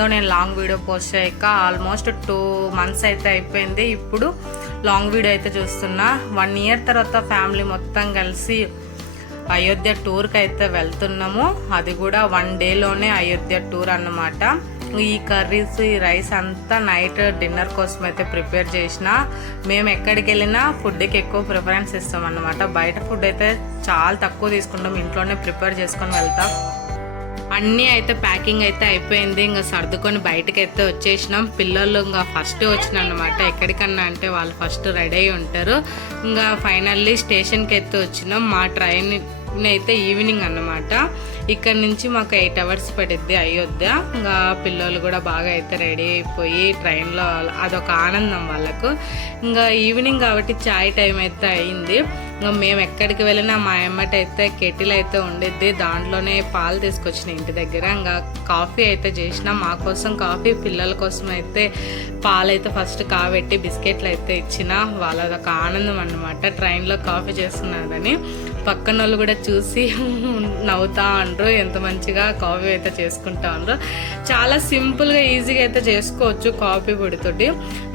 రోజులైందో నేను long video post చేయక almost two months అయితే అయిపోయింది. ఇప్పుడు లాంగ్ వీడియో అయితే చూస్తున్నా. వన్ ఇయర్ తర్వాత ఫ్యామిలీ మొత్తం కలిసి అయోధ్య టూర్కి అయితే వెళ్తున్నాము. అది కూడా వన్ డేలోనే అయోధ్య టూర్ అన్నమాట. ఈ కర్రీస్ ఈ రైస్ అంతా నైట్ డిన్నర్ కోసం అయితే ప్రిపేర్ చేసిన. మేము ఎక్కడికి వెళ్ళినా ఫుడ్కి ఎక్కువ ప్రిఫరెన్స్ ఇస్తాం అన్నమాట బయట ఫుడ్ అయితే చాలా తక్కువ తీసుకుంటాం. ఇంట్లోనే ప్రిపేర్ చేసుకొని వెళ్తాం. అన్నీ అయితే ప్యాకింగ్ అయితే అయిపోయింది. ఇంకా సర్దుకొని బయటకి అయితే వచ్చేసినాం. పిల్లలు ఇంకా ఫస్ట్ వచ్చిన అనమాట ఎక్కడికన్నా అంటే వాళ్ళు ఫస్ట్ రెడీ అయి ఉంటారు. ఇంకా ఫైనల్లీ స్టేషన్కి అయితే వచ్చినాం. మా ట్రైన్ అయితే ఈవినింగ్ అన్నమాట. ఇక్కడ నుంచి మాకు ఎయిట్ అవర్స్ పడిద్ది అయోధ్య. ఇంకా పిల్లలు కూడా బాగా అయితే రెడీ అయిపోయి ట్రైన్లో అదొక ఆనందం వాళ్ళకు. ఇంకా ఈవినింగ్ కాబట్టి చాయ్ టైం అయితే అయింది. ఇంకా మేము ఎక్కడికి వెళ్ళినా మా అమ్మట అయితే కెటిల్ అయితే ఉండిద్ది. దాంట్లోనే పాలు తీసుకొచ్చిన ఇంటి దగ్గర. ఇంకా కాఫీ అయితే చేసిన మా కోసం కాఫీ పిల్లల కోసం అయితే పాలు అయితే ఫస్ట్ కాబెట్టి బిస్కెట్లు అయితే ఇచ్చిన. వాళ్ళది ఒక ఆనందం అన్నమాట. ట్రైన్లో కాఫీ చేస్తున్నారని. పక్కన వాళ్ళు కూడా చూసి నవ్వుతా అండ్రు ఎంత మంచిగా కాఫీ అయితే చేసుకుంటా అండ్రు. చాలా సింపుల్గా ఈజీగా అయితే చేసుకోవచ్చు కాఫీ పొడితోటి.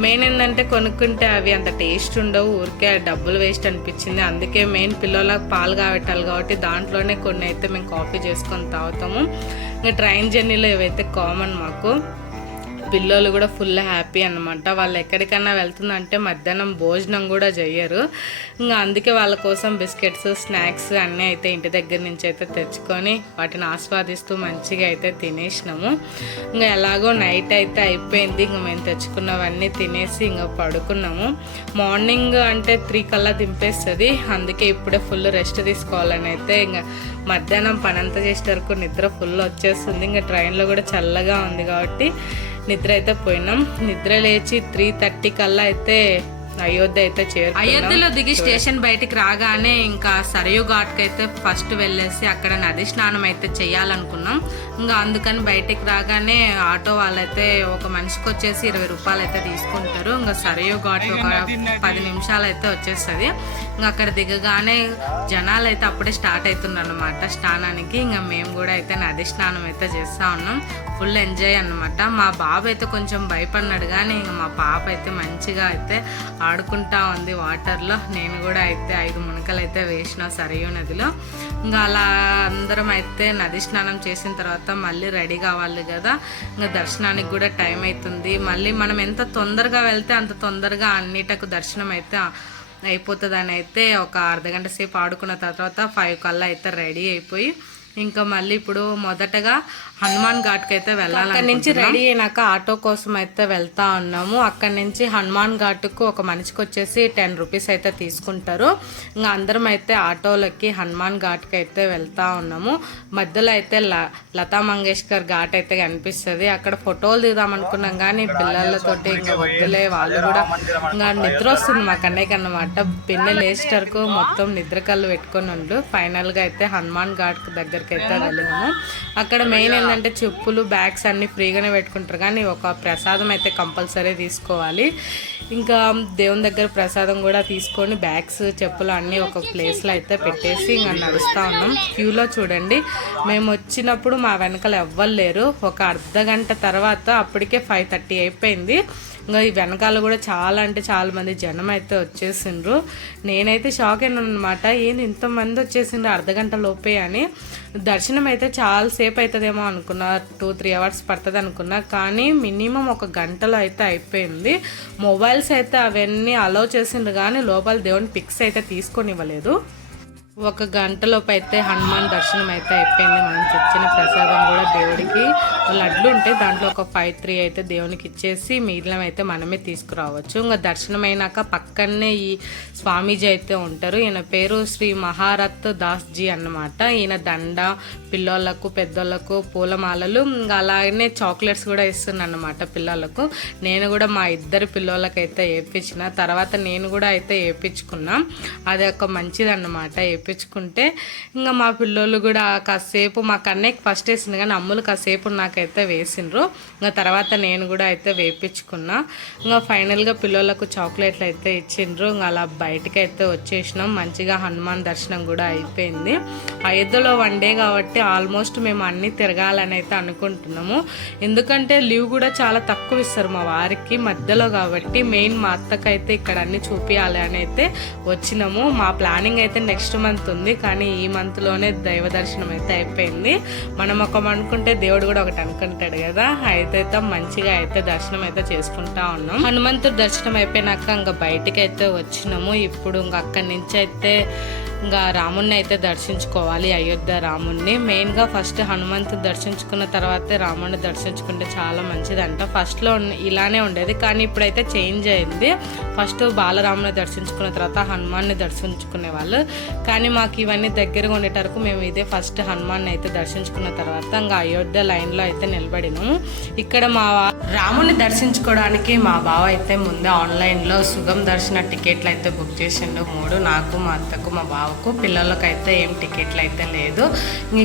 మెయిన్ ఏంటంటే కొనుక్కుంటే అవి అంత టేస్ట్ ఉండవు ఊరికే డబ్బులు వేస్ట్ అనిపించింది. అందుకే మెయిన్ పిల్లలకు పాలు కాబట్టాలి కాబట్టి దాంట్లోనే కొన్ని అయితే మేము కాఫీ చేసుకొని తాగుతాము. ఇంకా ట్రైన్ జర్నీలో ఇవైతే కామన్ మాకు. పిల్లలు కూడా ఫుల్ హ్యాపీ అనమాట వాళ్ళు ఎక్కడికైనా వెళ్తుందంటే మధ్యాహ్నం భోజనం కూడా చేయరు ఇంకా అందుకే వాళ్ళ కోసం బిస్కెట్స్ స్నాక్స్ అన్నీ అయితే ఇంటి దగ్గర నుంచి అయితే తెచ్చుకొని వాటిని ఆస్వాదిస్తూ మంచిగా అయితే తినేసినాము. ఇంకా ఎలాగో నైట్ అయితే అయిపోయింది. ఇంకా మేము తెచ్చుకున్నవన్నీ తినేసి ఇంకా పడుకున్నాము. మార్నింగ్ అంటే త్రీ కల్లా దింపేస్తుంది. అందుకే ఇప్పుడే ఫుల్ రెస్ట్ తీసుకోవాలని అయితే ఇంకా మధ్యాహ్నం పనంతా చేసే వరకు నిద్ర ఫుల్ వచ్చేస్తుంది. ఇంకా ట్రైన్లో కూడా చల్లగా ఉంది కాబట్టి నిద్ర అయితే పోయినాం. నిద్ర లేచి త్రీ థర్టీ కల్లా అయితే అయోధ్య అయితే చేరు అయోధ్యలో దిగి స్టేషన్ బయటికి రాగానే ఇంకా సరయు ఘాట్కి అయితే ఫస్ట్ వెళ్ళేసి అక్కడ నది స్నానం అయితే చేయాలనుకున్నాం. ఇంకా అందుకని బయటికి రాగానే ఆటో వాళ్ళైతే ఒక మనిషికి వచ్చేసి ఇరవై రూపాయలు అయితే తీసుకుంటారు. ఇంకా సరయు ఘాట్ ఒక పది నిమిషాలు అయితే వచ్చేస్తుంది. ఇంకా అక్కడ దిగగానే జనాలు అయితే అప్పుడే స్టార్ట్ అవుతున్నారు అనమాట స్నానానికి. ఇంకా మేము కూడా అయితే నది స్నానం అయితే చేస్తా ఉన్నాం. ఫుల్ ఎంజాయ్ అన్నమాట. మా బాబు అయితే కొంచెం భయపడినాడు కానీ ఇంకా మా పాప అయితే మంచిగా అయితే ఆడుకుంటా ఉంది వాటర్లో. నేను కూడా అయితే ఐదు మునకలు అయితే వేసిన సరయూ నదిలో. ఇంకా అలా అందరం అయితే నది స్నానం చేసిన తర్వాత మళ్ళీ రెడీ కావాలి కదా. ఇంకా దర్శనానికి కూడా టైం అవుతుంది. మళ్ళీ మనం ఎంత తొందరగా వెళ్తే అంత తొందరగా అన్నిటకు దర్శనం అయితే అయిపోతుంది అని అయితే ఒక అర్ధగంట సేపు ఆడుకున్న తర్వాత ఫైవ్ కల్లా అయితే రెడీ అయిపోయి ఇంకా మళ్ళీ ఇప్పుడు మొదటగా హనుమాన్ ఘాట్కి అయితే వెళ్ళాలి అక్కడి నుంచి రెడీ అయినాక ఆటో కోసం అయితే వెళ్తా ఉన్నాము. అక్కడి నుంచి హనుమాన్ ఘాట్కు ఒక మనిషికి వచ్చేసి టెన్ రూపీస్ అయితే తీసుకుంటారు. ఇంకా అందరం అయితే ఆటోలకి హనుమాన్ ఘాట్కి అయితే వెళ్తా ఉన్నాము. మధ్యలో అయితే ల లతా మంగేష్కర్ ఘాట్ అయితే కనిపిస్తుంది. అక్కడ ఫోటోలు దిగుదాం అనుకున్నాం కానీ పిల్లలతోటి ఇంకా వద్దులే వాళ్ళు కూడా ఇంకా నిద్ర వస్తుంది మా కన్నయ్యకి అన్నమాట. పిన్ని లేస్టర్కు మొత్తం నిద్ర కళ్ళు పెట్టుకొని ఉండు. ఫైనల్గా అయితే హనుమాన్ ఘాట్ దగ్గరికి అయితే వెళ్ళినాము. అక్కడ మెయిన్ ఏంటంటే చెప్పులు బ్యాగ్స్ అన్నీ ఫ్రీగానే పెట్టుకుంటారు. కానీ ఒక ప్రసాదం అయితే కంపల్సరీ తీసుకోవాలి. ఇంకా దేవుని దగ్గర ప్రసాదం కూడా తీసుకొని బ్యాగ్స్ చెప్పులు అన్నీ ఒక ప్లేస్లో అయితే పెట్టేసి ఇంకా నడుస్తూ ఉన్నాం. క్యూలో చూడండి. మేము వచ్చినప్పుడు మా వెనకాల ఎవ్వరు లేరు. ఒక అర్ధ గంట తర్వాత అప్పటికే ఫైవ్ థర్టీ అయిపోయింది. ఇంకా ఈ వెనకాల కూడా చాలా అంటే చాలా మంది జనం అయితే వచ్చేసిండ్రు. నేనైతే షాక్ అయినా అనమాట ఏంది ఇంతమంది వచ్చేసిండ్రు అర్ధగంట లోపే అని. దర్శనం అయితే చాలా సేపు అవుతుందేమో అనుకున్నా. టూ త్రీ అవర్స్ పడుతుంది అనుకున్నా. కానీ మినిమం ఒక గంటలో అయితే అయిపోయింది. మొబైల్స్ అయితే అవన్నీ అలౌ చేసిండ్రు కానీ లోపల దేవుని పిక్స్ అయితే తీసుకొని ఇవ్వలేదు. ఒక గంటలోపు అయితే హనుమాన్ దర్శనం అయితే అయిపోయింది. మనం ఇచ్చిన ప్రసాదం కూడా దేవుడికి. లడ్లు ఉంటాయి దాంట్లో ఒక ఫైవ్ త్రీ అయితే దేవునికి ఇచ్చేసి మిగిలిన అయితే మనమే తీసుకురావచ్చు. ఇంకా దర్శనం అయినాక పక్కనే ఈ స్వామీజీ అయితే ఉంటారు. ఈయన పేరు శ్రీ మహారత్ దాస్ జీ అన్నమాట. ఈయన దండ పిల్లోళ్ళకు పెద్దోళ్ళకు పూలమాలలు ఇంకా అలాగనే చాక్లెట్స్ కూడా ఇస్తున్నాను పిల్లలకు నేను కూడా మా ఇద్దరు పిల్లోళ్ళకైతే వేయించిన తర్వాత నేను కూడా అయితే వేయించుకున్నా అది ఒక మంచిది అన్నమాట ఇంకా మా పిల్లోళ్ళు కూడా కాసేపు మా కన్నయ్యకి ఫస్ట్ వేసింది కానీ అమ్ములు కాసేపు నాకైతే వేసిండ్రు. ఇంకా తర్వాత నేను కూడా అయితే వేపించుకున్నా. ఇంకా ఫైనల్గా పిల్లలకు చాక్లెట్లు అయితే ఇచ్చిండ్రు. ఇంకా అలా బయటకి అయితే వచ్చేసినాం. మంచిగా హనుమాన్ దర్శనం కూడా అయిపోయింది. అయోధ్యలో వన్ డే కాబట్టి ఆల్మోస్ట్ మేము అన్నీ తిరగాలని అయితే అనుకుంటున్నాము. ఎందుకంటే లీవ్ కూడా చాలా తక్కువ ఇస్తారు మా వారికి మధ్యలో కాబట్టి మెయిన్ మా అత్తకైతే ఇక్కడ అన్ని చూపించాలి అని అయితే వచ్చినాము. మా ప్లానింగ్ అయితే నెక్స్ట్ మంత్ ఉంది కానీ ఈ మంత్లోనే దైవ దర్శనం అయితే అయిపోయింది. మనం ఒక అనుకుంటే దేవుడు కూడా ఒకటి అనుకుంటాడు కదా అయితే మంచిగా అయితే దర్శనం అయితే చేసుకుంటా ఉన్నాం. హనుమంతుడు దర్శనం అయిపోయినాక ఇంకా బయటకి అయితే వచ్చినాము. ఇప్పుడు ఇంకా అక్కడి నుంచి అయితే ఇంకా రాముణ్ణి అయితే దర్శించుకోవాలి అయోధ్య రాముణ్ణి. మెయిన్గా ఫస్ట్ హనుమంతు దర్శించుకున్న తర్వాతే రాముణ్ణి దర్శించుకుంటే చాలా మంచిదంట. ఫస్ట్లో ఇలానే ఉండేది కానీ ఇప్పుడైతే చేంజ్ అయింది. ఫస్ట్ బాలరాముని దర్శించుకున్న తర్వాత హనుమాన్ని దర్శించుకునే వాళ్ళు. కానీ మాకు ఇవన్నీ దగ్గరగా ఉండేటరకు మేము ఇదే ఫస్ట్ హనుమాన్ని అయితే దర్శించుకున్న తర్వాత ఇంకా అయోధ్య లైన్లో అయితే నిలబడినాము. ఇక్కడ మా రాముని దర్శించుకోవడానికి మా బావ అయితే ముందే ఆన్లైన్లో సుగం దర్శన టికెట్లు అయితే బుక్ చేసిండు. మూడు నాకు మా అత్తకు మా బావ బావకు పిల్లలకైతే ఏం టికెట్లు అయితే లేదు.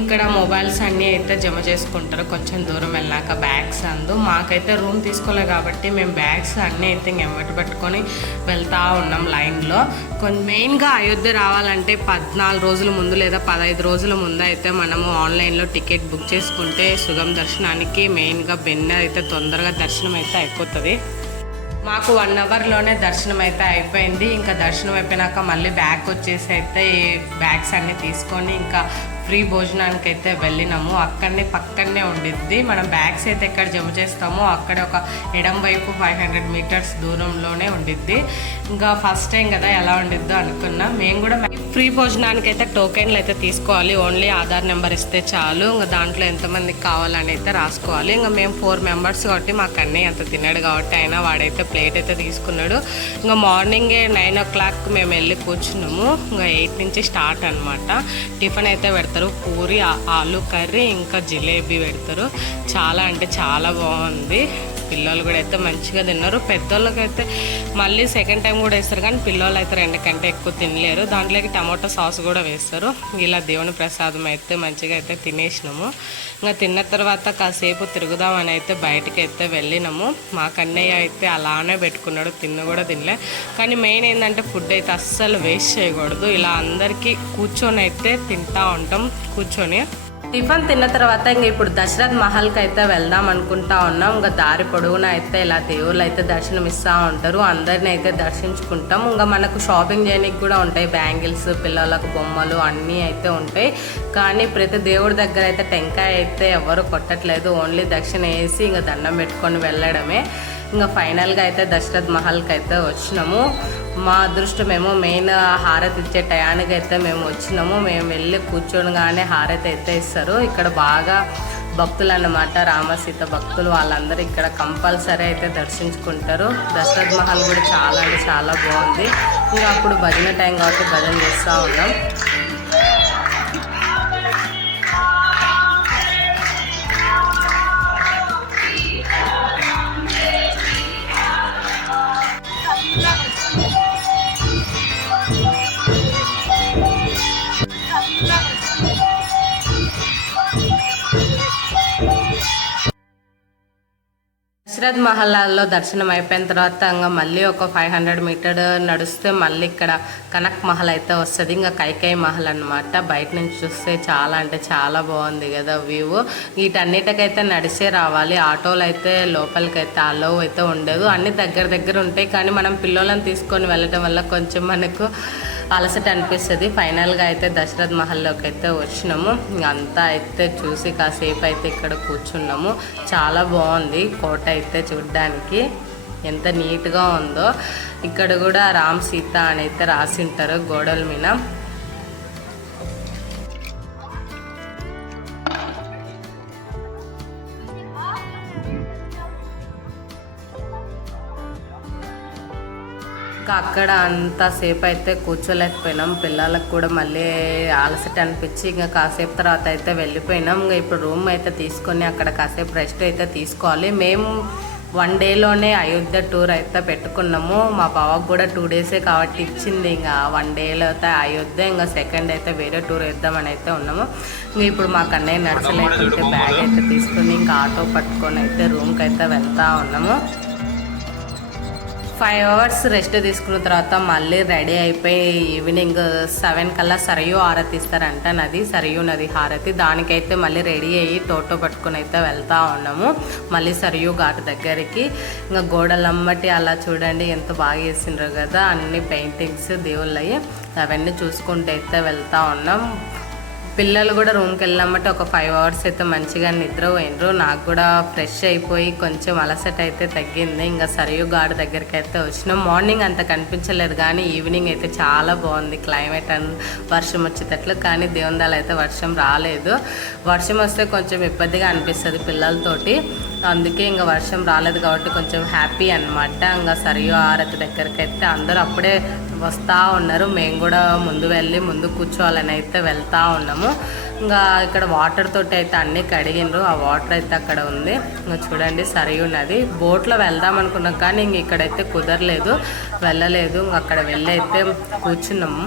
ఇక్కడ మొబైల్స్ అన్నీ అయితే జమ చేసుకుంటారు. కొంచెం దూరం వెళ్ళాక బ్యాగ్స్ అందు. మాకైతే రూమ్ తీసుకోలే కాబట్టి మేము బ్యాగ్స్ అన్నీ అయితే ఇంక పట్టుకొని వెళ్తూ వెళ్తా ఉన్నాం లైన్లో. కొంచెం మెయిన్గా అయోధ్య రావాలంటే పద్నాలుగు రోజుల ముందు లేదా పదహైదు రోజుల ముందు అయితే మనము ఆన్లైన్లో టికెట్ బుక్ చేసుకుంటే సుగం దర్శనానికి మెయిన్గా బెన్న అయితే తొందరగా దర్శనం అయితే అయిపోతుంది. మాకు వన్ అవర్లోనే దర్శనం అయితే అయిపోయింది. ఇంకా దర్శనం అయిపోయినాక మళ్ళీ బ్యాగ్ వచ్చేసి అయితే బ్యాగ్స్ అన్నీ తీసుకొని ఇంకా ఫ్రీ భోజనానికి అయితే వెళ్ళినాము. అక్కడనే పక్కనే ఉండిద్ది. మనం బ్యాగ్స్ అయితే ఎక్కడ జమ చేస్తామో అక్కడ ఒక ఎడం వైపు ఫైవ్ హండ్రెడ్ మీటర్స్ దూరంలోనే ఉండిద్ది. ఇంకా ఫస్ట్ టైం కదా ఎలా ఉండిద్దో అనుకున్నా. మేము కూడా ఫ్రీ భోజనానికి అయితే టోకెన్లు అయితే తీసుకోవాలి. ఓన్లీ ఆధార్ నెంబర్ ఇస్తే చాలు. ఇంకా దాంట్లో ఎంతమందికి కావాలని అయితే రాసుకోవాలి. ఇంకా మేము ఫోర్ మెంబర్స్ కాబట్టి మాకు అన్నీ అంత తిన్నాడు కాబట్టి అయినా వాడైతే ప్లేట్ అయితే తీసుకున్నాడు. ఇంకా మార్నింగే నైన్ ఓ క్లాక్ మేము వెళ్ళి కూర్చున్నాము. ఇంకా ఎయిట్ నుంచి స్టార్ట్ అనమాట టిఫిన్ అయితే పెడతారు. పూరి ఆలు కర్రీ ఇంకా జిలేబీ పెడతారు. చాలా అంటే చాలా బాగుంది. పిల్లలు కూడా అయితే మంచిగా తిన్నారు. పెద్దోళ్ళకైతే మళ్ళీ సెకండ్ టైం కూడా వేస్తారు కానీ పిల్లలు అయితే రెండు కంటే ఎక్కువ తినలేరు. దాంట్లోకి టమాటో సాస్ కూడా వేస్తారు. ఇలా దేవుని ప్రసాదం అయితే మంచిగా అయితే తినేసినాము. ఇంకా తిన్న తర్వాత కాసేపు తిరుగుదామని అయితే బయటికి అయితే వెళ్ళినాము. మా కన్నయ్య అయితే అలానే పెట్టుకున్నాడు తిన్న కూడా తినలే. కానీ మెయిన్ ఏంటంటే ఫుడ్ అయితే అస్సలు వేస్ట్ చేయకూడదు. ఇలా అందరికీ కూర్చొని అయితే తింటా ఉంటాం కూర్చొని. టిఫిన్ తిన్న తర్వాత ఇంక ఇప్పుడు దశరథ్ మహల్కి అయితే వెళ్దాం అనుకుంటా ఉన్నాం. ఇంకా దారి పొడవునా అయితే ఇలా దేవుళ్ళు అయితే దర్శనం ఇస్తూ ఉంటారు. అందరిని అయితే దర్శించుకుంటాం. ఇంకా మనకు షాపింగ్ చేయడానికి కూడా ఉంటాయి. బ్యాంగిల్స్ పిల్లలకు బొమ్మలు అన్నీ అయితే ఉంటాయి. కానీ ప్రతి దేవుడి దగ్గర అయితే టెంకాయ అయితే ఎవరు కొట్టట్లేదు. ఓన్లీ దక్షిణ వేసి ఇంకా దండం పెట్టుకొని వెళ్ళడమే. ఇంకా ఫైనల్గా అయితే దశరథ్ మహల్కి అయితే వచ్చినాము. మా అదృష్టమేమో మెయిన్ హారతి ఇచ్చే టయానికి అయితే మేము వచ్చినాము. మేము వెళ్ళి కూర్చోగానే హారతి అయితే ఇస్తారు. ఇక్కడ బాగా భక్తులు అన్నమాట రామసీత భక్తులు వాళ్ళందరూ ఇక్కడ కంపల్సరీ అయితే దర్శించుకుంటారు. దశరథ్ మహల్ కూడా చాలా అంటే చాలా బాగుంది. ఇంకా అప్పుడు భజన టైం కాబట్టి భజన చేస్తూ ఉన్నాం. దశరథ్ మహల్లాల్లో దర్శనం అయిపోయిన తర్వాత ఇంకా మళ్ళీ ఒక ఫైవ్ హండ్రెడ్ మీటర్ నడుస్తే మళ్ళీ ఇక్కడ కనక్ మహల్ అయితే వస్తుంది. ఇంకా కైకై మహల్ అన్నమాట. బయట నుంచి చూస్తే చాలా అంటే చాలా బాగుంది కదా వ్యూ వీటన్నిటికైతే నడిచే రావాలి. ఆటోలు అయితే లోపలికైతే అలో అయితే ఉండదు. అన్ని దగ్గర దగ్గర ఉంటాయి. కానీ మనం పిల్లలను తీసుకొని వెళ్ళటం వల్ల కొంచెం మనకు అలసట అనిపిస్తుంది. ఫైనల్గా అయితే దశరథ్ మహల్లోకి అయితే వచ్చినాము అంతా అయితే చూసి కాసేపు అయితే ఇక్కడ కూర్చున్నాము. చాలా బాగుంది కోట అయితే చూడ్డానికి. ఎంత నీట్గా ఉందో. ఇక్కడ కూడా రామ్ సీత అని అయితే రాసి ఉంటారు గోడల మీద. ఇంకా అక్కడ అంతసేపు అయితే కూర్చోలేకపోయినాం. పిల్లలకు కూడా మళ్ళీ అలసట అనిపించి ఇంకా కాసేపు తర్వాత అయితే వెళ్ళిపోయినాం. ఇంకా ఇప్పుడు రూమ్ అయితే తీసుకొని అక్కడ కాసేపు రెస్ట్ అయితే తీసుకోవాలి. మేము వన్ డేలోనే అయోధ్య టూర్ అయితే పెట్టుకున్నాము. మా బావకు కూడా టూ డేసే కాబట్టి ఇచ్చింది. ఇంకా వన్ డేలో అయితే అయోధ్య ఇంకా సెకండ్ అయితే వేరే టూర్ వేద్దామని అయితే ఉన్నాము. ఇంకా ఇప్పుడు మాకు అన్నయ్య నడచలేకుంటే బ్యాగ్ అయితే తీసుకుని ఇంకా ఆటో పట్టుకొని అయితే రూమ్కి అయితే వెళ్తా ఉన్నాము. ఫైవ్ అవర్స్ రెస్ట్ తీసుకున్న తర్వాత మళ్ళీ రెడీ అయిపోయి ఈవినింగ్ సెవెన్ కల్లా సరయు హారతి ఇస్తారంట నది సరయు నది హారతి. దానికైతే మళ్ళీ రెడీ అయ్యి టోటో పట్టుకుని అయితే వెళ్తా ఉన్నాము. మళ్ళీ సరయు ఘాట్ దగ్గరికి. ఇంకా గోడలమ్మటి అలా చూడండి ఎంత బాగా వేసిండ్రు కదా. అన్ని పెయింటింగ్స్ దేవుళ్ళవి అవన్నీ చూసుకుంటూ అయితే వెళ్తా ఉన్నాం. పిల్లలు కూడా రూమ్కి వెళ్ళామంటే ఒక ఫైవ్ అవర్స్ అయితే మంచిగా నిద్ర పోయినరు నాకు కూడా ఫ్రెష్ అయిపోయి కొంచెం అలసట అయితే తగ్గింది. ఇంకా సరియు గాడు దగ్గరికి అయితే వచ్చినాం. మార్నింగ్ అంత కనిపించలేదు కానీ ఈవినింగ్ అయితే చాలా బాగుంది. క్లైమేట్ అండ్ వర్షం వచ్చేటట్లు కానీ దేవుందాలు అయితే వర్షం రాలేదు. వర్షం వస్తే కొంచెం ఇబ్బందిగా అనిపిస్తుంది పిల్లలతోటి. అందుకే ఇంకా వర్షం రాలేదు కాబట్టి కొంచెం హ్యాపీ అనమాట ఇంకా సరియో ఆరతి దగ్గరికి అయితే అందరూ అప్పుడే వస్తూ ఉన్నారు. మేము కూడా ముందు వెళ్ళి ముందు కూర్చోవాలని అయితే వెళ్తూ ఉన్నాము. ఇంకా ఇక్కడ వాటర్ తోటి అయితే అన్నీ కడిగినరు. ఆ వాటర్ అయితే అక్కడ ఉంది. ఇంకా చూడండి సరి ఉన్నది బోట్లో వెళ్దాం అనుకున్నాం కానీ ఇంక ఇక్కడైతే కుదరలేదు. వెళ్ళలేదు. అక్కడ వెళ్ళి అయితే కూర్చున్నాము.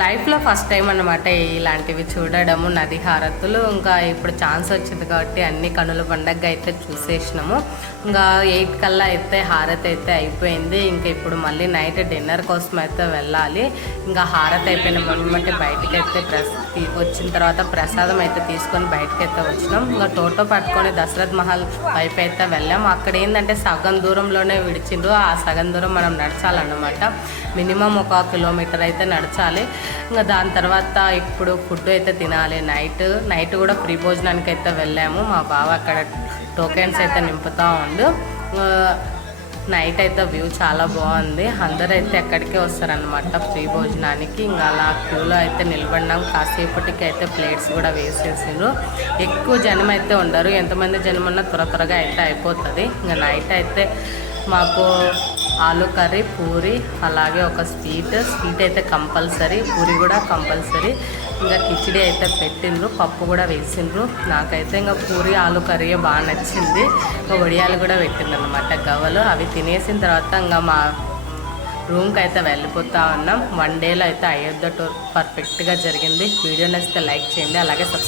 లైఫ్లో ఫస్ట్ టైం అనమాట ఇలాంటివి చూడడము నది హారతులు. ఇంకా ఇప్పుడు ఛాన్స్ వచ్చింది కాబట్టి అన్ని కనుల పండగ అయితే చూసేసినాము. ఇంకా ఎయిట్ కల్లా అయితే హారతి అయితే అయిపోయింది. ఇంకా ఇప్పుడు మళ్ళీ నైట్ డిన్నర్ కోసం అయితే వెళ్ళాలి. ఇంకా హారతి అయిపోయిన మొన్నటి బయటకైతే అయితే వచ్చిన తర్వాత ప్రసాదం అయితే తీసుకొని బయటకు అయితే వచ్చినాం. ఇంకా టోటో పట్టుకొని దశరథ్ మహల్ వైపు అయితే వెళ్ళాం. అక్కడ ఏంటంటే సగం దూరంలోనే విడిచిండ్రు. ఆ సగం దూరం మనం నడచాలన్నమాట. మినిమం ఒక కిలోమీటర్ అయితే నడచాలి. ఇంకా దాని తర్వాత ఇప్పుడు ఫుడ్ అయితే తినాలి. నైట్ నైట్ కూడా ఫ్రీ భోజనానికి అయితే వెళ్ళాము. మా బావ అక్కడ టోకెన్స్ అయితే నింపుతూ ఉండు. నైట్ అయితే వ్యూ చాలా బాగుంది. అందరూ అయితే ఎక్కడికే వస్తారనమాట ఫ్రీ భోజనానికి. ఇంకా అలా క్యూలో అయితే నిలబడినాం. కాసేపటికి అయితే ప్లేట్స్ కూడా వేసేసారు ఎక్కువ జనం అయితే ఉండరు. ఎంతమంది జనం ఉన్నా త్వర త్వరగా అయితే అయిపోతుంది. ఇంకా నైట్ అయితే మాకు ఆలు కర్రీ పూరి అలాగే ఒక స్వీట్. స్వీట్ అయితే కంపల్సరీ పూరి కూడా కంపల్సరీ. ఇంకా కిచిడి అయితే పెట్టిండ్రు పప్పు కూడా వేసిండ్రు. నాకైతే ఇంకా పూరి ఆలు కర్రీ బాగా నచ్చింది. ఇంకా వడియాలు కూడా పెట్టిండ్రు అనమాట గవ్వలు. అవి తినేసిన తర్వాత ఇంకా మా రూమ్కి అయితే వెళ్ళిపోతా ఉన్నాం. వన్ డేలో అయితే అయోధ్య టూర్ పర్ఫెక్ట్గా జరిగింది. వీడియో నచ్చితే లైక్ చేయండి అలాగే సబ్స్క్రైబ్